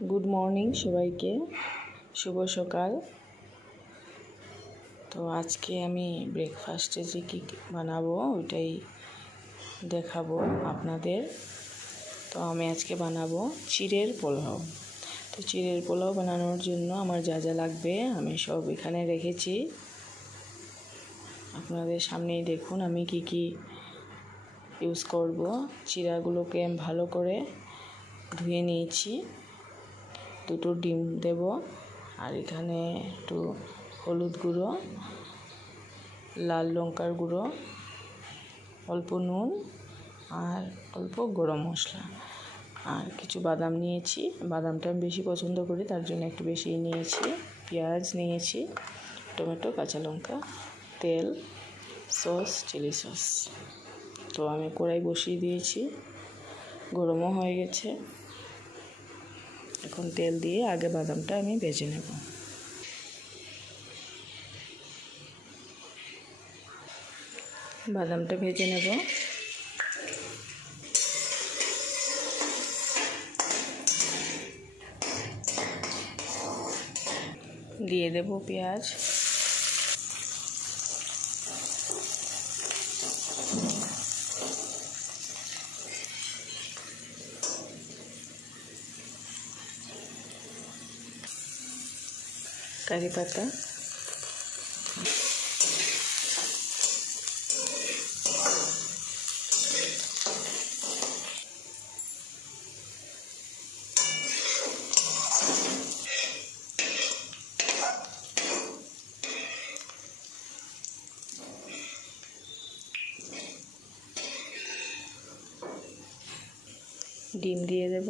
Good morning সবাইকে, শুভ সকাল। তো আজকে আমি ব্রেকফাস্টে যে কী বানাবো ওইটাই দেখাবো আপনাদের। তো আমি আজকে বানাবো চিড়ের পোলাও। তো চিড়ের পোলাও বানানোর জন্য আমার যা যা লাগবে আমি সব এখানে রেখেছি, আপনাদের সামনেই দেখুন আমি কি ইউজ করব। চিড়াগুলোকে আমি ভালো করে ধুয়ে নিয়েছি, 2টো ডিম দেব, আর এখানে একটু হলুদ গুঁড়ো, লাল লঙ্কার গুঁড়ো, অল্প নুন আর অল্প গরম মশলা, আর কিছু বাদাম নিয়েছি। বাদামটা আমি বেশি পছন্দ করি, তার জন্য একটু বেশি নিয়েছি। পেঁয়াজ নিয়েছি, টমেটো, কাঁচা লঙ্কা, তেল, সস, চিলি সস। তো আমি কড়াই বসিয়ে দিয়েছি, গরমও হয়ে গেছে। এখন তেল দিয়ে আগে বাদামটা আমি ভেজে নেব। বাদামটা ভেজে নেব। দিয়ে দেব পেঁয়াজ, কারি পাতা, ডিম দিয়ে দেব,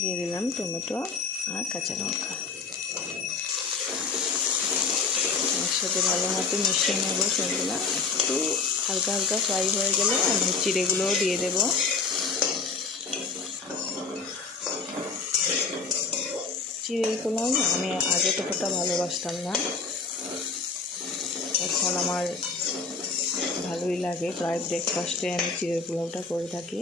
দিয়ে দিলাম টমেটো আর কাঁচা লঙ্কা। একসাথে ভালো মতো মিশিয়ে নেব সবগুলো। একটু হালকা হালকা ফ্রাই হয়ে গেলে আমি চিড়েগুলোও দিয়ে দেব। চিড়ের পোলাও আমি আগে ততটা ভালোবাসতাম না, এখন আমার ভালোই লাগে। প্রায় ব্রেকফাস্টে আমি চিড়ের পোলাওটা করে থাকি।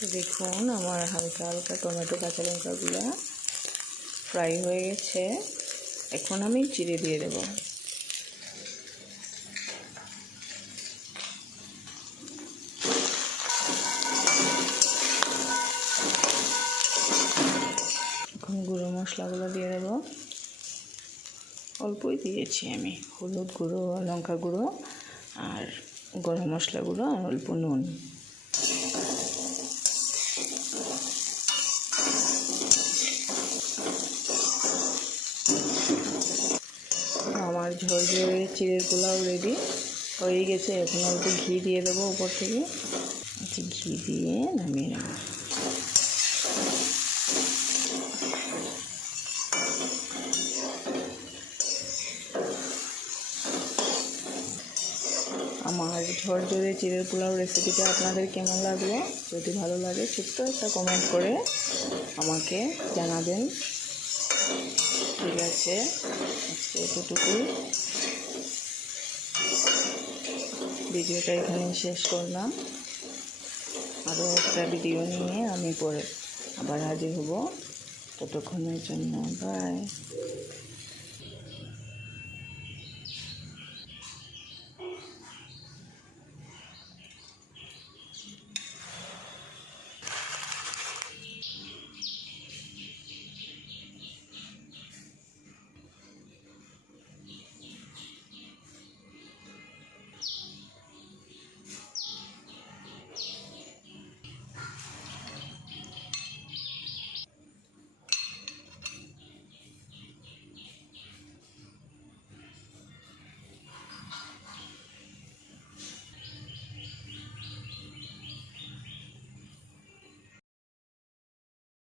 তো দেখুন আমার হালকা হালকা টমেটো কাঁচা লঙ্কাগুলো ফ্রাই হয়ে গেছে। এখন আমি চিড়ে দিয়ে দেব। এখন গুঁড়ো মশলাগুলো দিয়ে দেব। অল্পই দিয়েছি আমি, হলুদ গুঁড়ো, লঙ্কা গুঁড়ো আর গরম মশলা গুঁড়ো আর অল্প নুন। আমার ঝরঝরে চিড়ের পোলাও রেডি হয়ে গেছে। এখন অল্প ঘি দিয়ে দেবো উপর থেকে। ঘি দিয়ে নামিয়ে নেব। আমার ঝরঝরে চিড়ের পোলাও রেসিপিটা আপনাদের কেমন লাগলো? যদি ভালো লাগে ছোট্ট একটা কমেন্ট করে আমাকে জানাবেন। ঠিক আছে, আজকে এতটুকুই। ভিডিওটা এখানে শেষ করলাম। আরও একটা ভিডিও নিয়ে আমি পরে আবার হাজির হব। ততক্ষণের জন্য বাই।